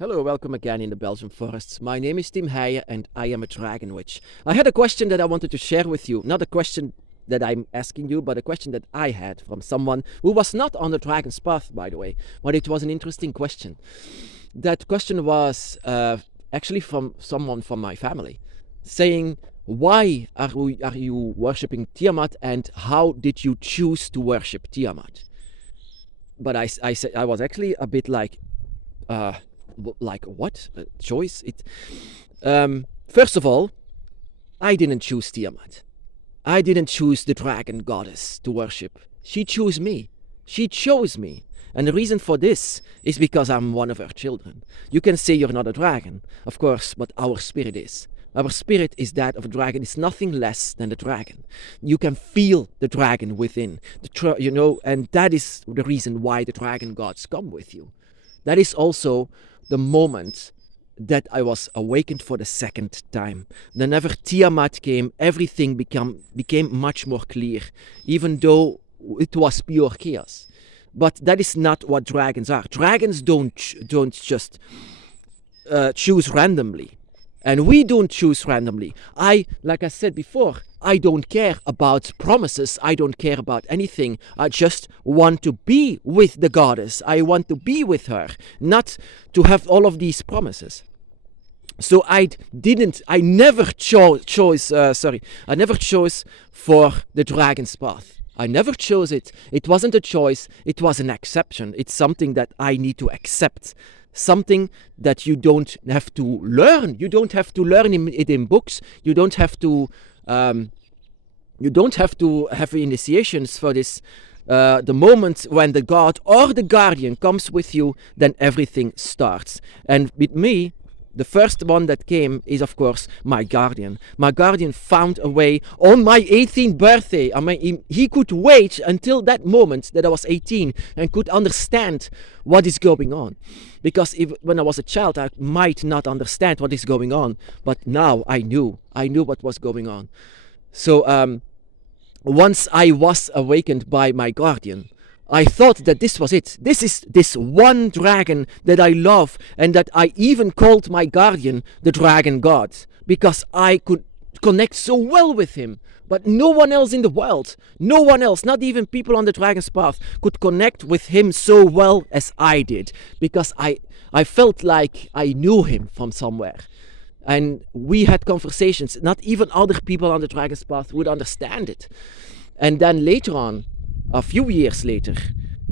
Hello, welcome again in the Belgian forests. My name is Tim Heijer and I am a dragon witch. I had a question that I wanted to share with you. Not a question that I'm asking you, but a question that I had from someone who was not on the dragon's path, by the way. But it was an interesting question. That question was actually from someone from my family, saying, why are you worshipping Tiamat and how did you choose to worship Tiamat? But I said I was actually a bit like what choice it first of all, I didn't choose Tiamat. I didn't choose the dragon goddess to worship. She chose me. And the reason for this is because I'm one of her children. You can say you're not a dragon, of course, but our spirit is. Our spirit is that of a dragon. It's nothing less than the dragon. You can feel the dragon within, and that is the reason why the dragon gods come with you. That is also the moment that I was awakened for the second time. Whenever Tiamat came, everything became much more clear, even though it was pure chaos. But that is not what dragons are. Dragons don't just choose randomly. And we don't choose randomly. Like I said before, I don't care about promises. I don't care about anything. I just want to be with the goddess. I want to be with her, not to have all of these promises. So I never chose for the dragon's path. I never chose it. It wasn't a choice. It was an exception. It's something that I need to accept. Something that you don't have to learn. You don't have to learn it in books. You don't have to have initiations for this. The moment when the god or the guardian comes with you, then everything starts. And with me, the first one that came is, of course, my guardian. My guardian found a way on my 18th birthday. I mean, he could wait until that moment that I was 18 and could understand what is going on. Because when I was a child, I might not understand what is going on. But now I knew what was going on. So once I was awakened by my guardian, I thought that this was it. This is this one dragon that I love, and that I even called my guardian the dragon god, because I could connect so well with him. But no one else in the world, no one else, not even people on the dragon's path, could connect with him so well as I did, because I felt like I knew him from somewhere. And we had conversations. Not even other people on the dragon's path would understand it. And then later on, a few years later,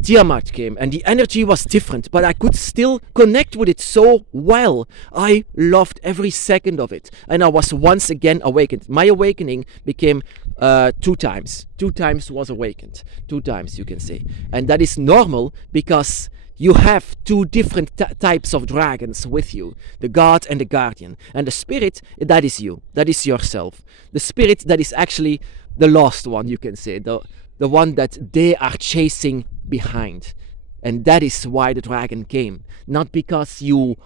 Tiamat came and the energy was different, but I could still connect with it so well. I loved every second of it, and I was once again awakened. My awakening became 2 times. 2 times was awakened. 2 times, you can say. And that is normal because you have 2 different types of dragons with you, the god and the guardian. And the spirit, that is you, that is yourself. The spirit, that is actually the lost one, you can say, the one that they are chasing behind. And that is why the dragon came. Not because you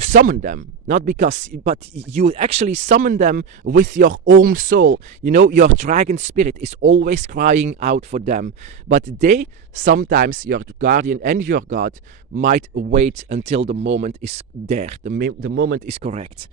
summon them, but you actually summon them with your own soul. You know, your dragon spirit is always crying out for them. But sometimes your guardian and your god, might wait until the moment is there. The moment is correct.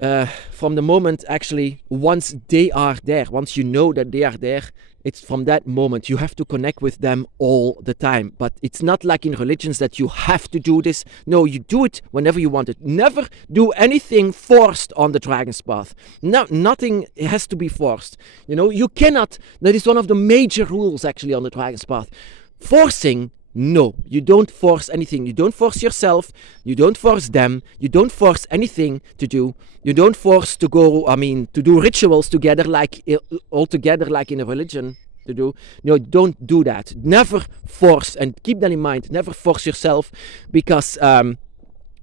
From the moment, actually, once they are there, once you know that they are there, it's from that moment you have to connect with them all the time. But it's not like in religions that you have to do this. No, you do it whenever you want it. Never do anything forced on the dragon's path. No, nothing has to be forced. You know, you cannot. That is one of the major rules actually on the dragon's path. Forcing. No, you don't force anything. You don't force yourself. You don't force them. You don't force anything to do. You don't force to do rituals together, all together, like in a religion to do. No, don't do that. Never force, and keep that in mind. Never force yourself, because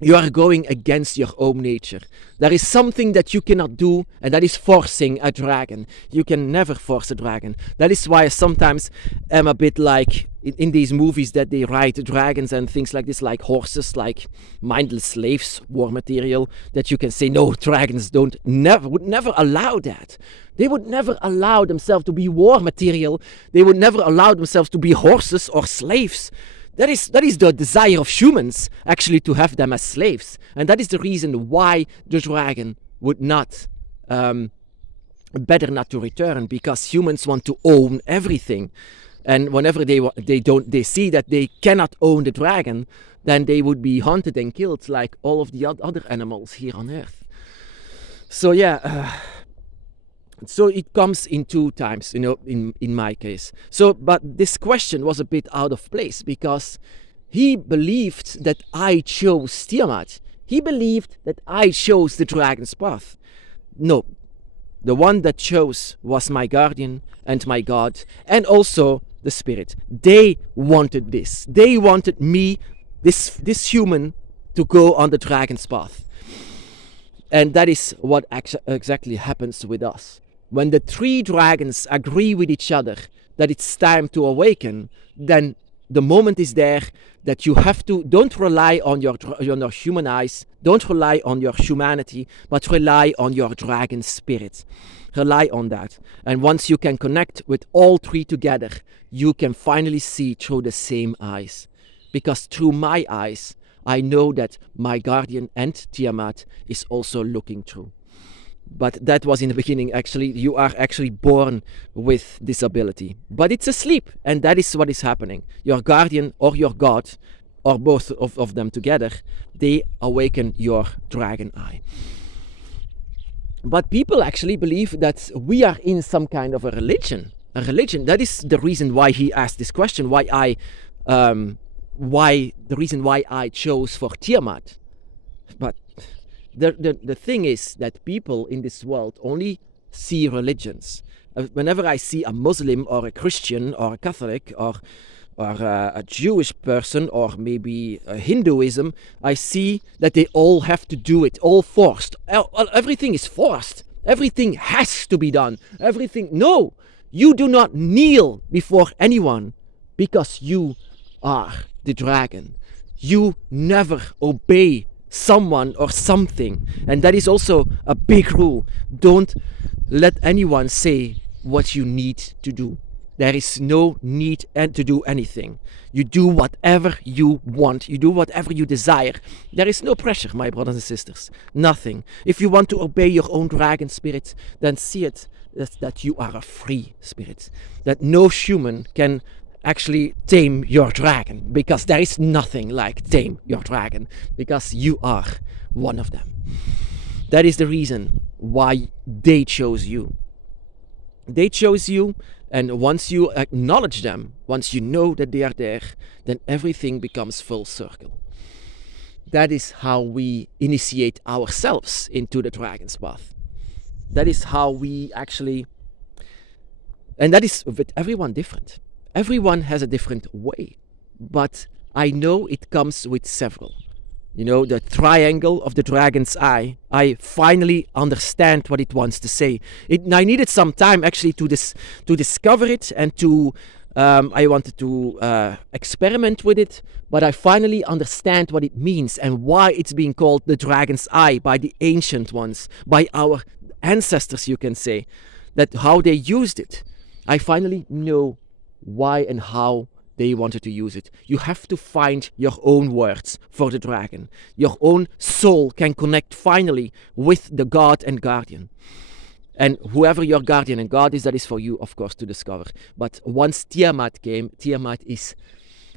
you are going against your own nature. There is something that you cannot do, and that is forcing a dragon. You can never force a dragon. That is why I sometimes am a bit like in these movies that they ride dragons and things like this, like horses, like mindless slaves, war material, that you can say, no, dragons would never allow that. They would never allow themselves to be war material. They would never allow themselves to be horses or slaves. That is the desire of humans, actually, to have them as slaves. And that is the reason why the dragon would not, better not to return, because humans want to own everything. And whenever they see that they cannot own the dragon, then they would be hunted and killed like all of the other animals here on earth. So so it comes in two times, in my case. So, but this question was a bit out of place, because he believed that I chose Tiamat. He believed that I chose the dragon's path. No, the one that chose was my guardian and my God, and also the spirit. They wanted this. They wanted me, this human, to go on the dragon's path. And that is what exactly happens with us. When the three dragons agree with each other that it's time to awaken, then the moment is there that you have to, don't rely on your human eyes, don't rely on your humanity, but rely on your dragon spirit. Rely on that. And once you can connect with all three together, you can finally see through the same eyes. Because through my eyes, I know that my guardian and Tiamat is also looking through. But that was in the beginning. Actually, you are actually born with this ability. But it's asleep, and that is what is happening. Your guardian or your God, or both of them together, they awaken your dragon eye. But people actually believe that we are in some kind of a religion. A religion. That is the reason why he asked this question. The reason why I chose for Tiamat. But the thing is that people in this world only see religions. Whenever I see a Muslim or a Christian or a Catholic or a Jewish person or maybe a Hinduism, I see that they all have to do it, all forced. Everything is forced. Everything has to be done. No, you do not kneel before anyone because you are the dragon. You never obey someone or something, and that is also a big rule. Don't let anyone say what you need to do. There is no need to do anything. You do whatever you want. You do whatever you desire. There is no pressure, my brothers and sisters. Nothing. If you want to obey your own dragon spirit, then see it that you are a free spirit. That no human can actually tame your dragon, because there is nothing like tame your dragon, because you are one of them. That is the reason why they chose you. They chose you, and once you acknowledge them, once you know that they are there, then everything becomes full circle. That is how we initiate ourselves into the dragon's path. That is how we actually, and that is with everyone different. Everyone has a different way, but I know it comes with several. The triangle of the dragon's eye, I finally understand what it wants to say. I needed some time actually to discover it, and I wanted to experiment with it, but I finally understand what it means and why it's being called the dragon's eye by the ancient ones, by our ancestors, you can say, that how they used it. I finally know why and how they wanted to use it. You have to find your own words for the dragon. Your own soul can connect finally with the God and guardian. And whoever your guardian and God is, that is for you, of course, to discover. But once Tiamat came, Tiamat is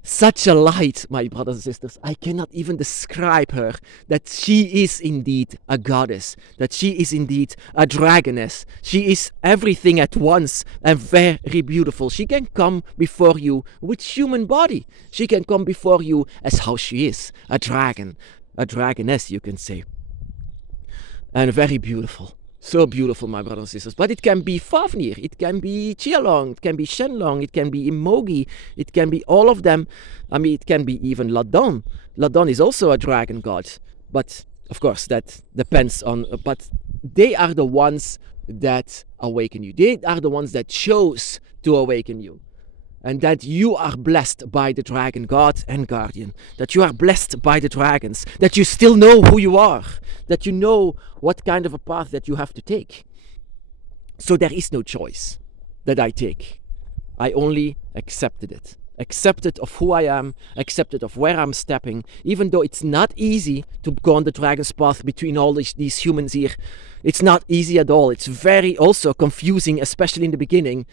such a light, my brothers and sisters. I cannot even describe her, that she is indeed a goddess, that she is indeed a dragoness. She is everything at once and very beautiful. She can come before you with human body. She can come before you as how she is, a dragon, a dragoness, you can say. And very beautiful. So beautiful, my brothers and sisters. But it can be Fafnir, it can be Qianlong, it can be Shenlong, it can be Imogi, it can be all of them. It can be even Ladon. Ladon is also a dragon god. But, of course, that depends on... But they are the ones that awaken you. They are the ones that chose to awaken you. And that you are blessed by the dragon god and guardian. That you are blessed by the dragons. That you still know who you are. That you know what kind of a path that you have to take. So there is no choice that I take. I only accepted it. accepted of who I am, accepted of where I'm stepping, even though it's not easy to go on the dragon's path between all these humans here. It's not easy at all. It's very also confusing, especially in the beginning,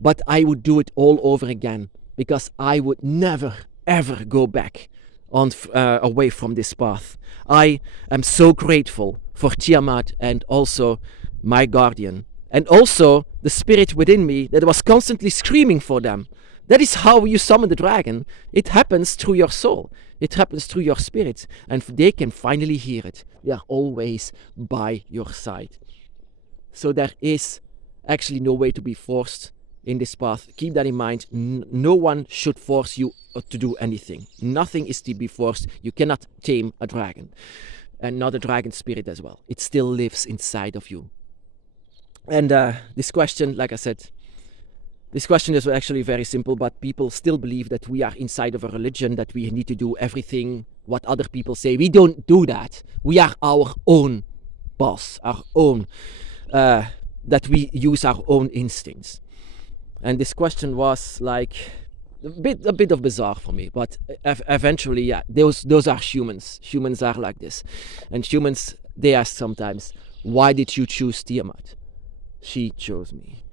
but I would do it all over again because I would never, ever go back away from this path. I am so grateful for Tiamat and also my guardian, and also the spirit within me that was constantly screaming for them. That is how you summon the dragon. It happens through your soul. It happens through your spirit. And they can finally hear it. They are always by your side. So there is actually no way to be forced in this path. Keep that in mind. No one should force you to do anything. Nothing is to be forced. You cannot tame a dragon. And not a dragon spirit as well. It still lives inside of you. And this question, like I said, this question is actually very simple, but people still believe that we are inside of a religion, that we need to do everything what other people say. We don't do that. We are our own boss, our own, that we use our own instincts. And this question was like a bit of bizarre for me, but eventually, yeah, those are humans. Humans are like this. And humans, they ask sometimes, why did you choose Tiamat? She chose me.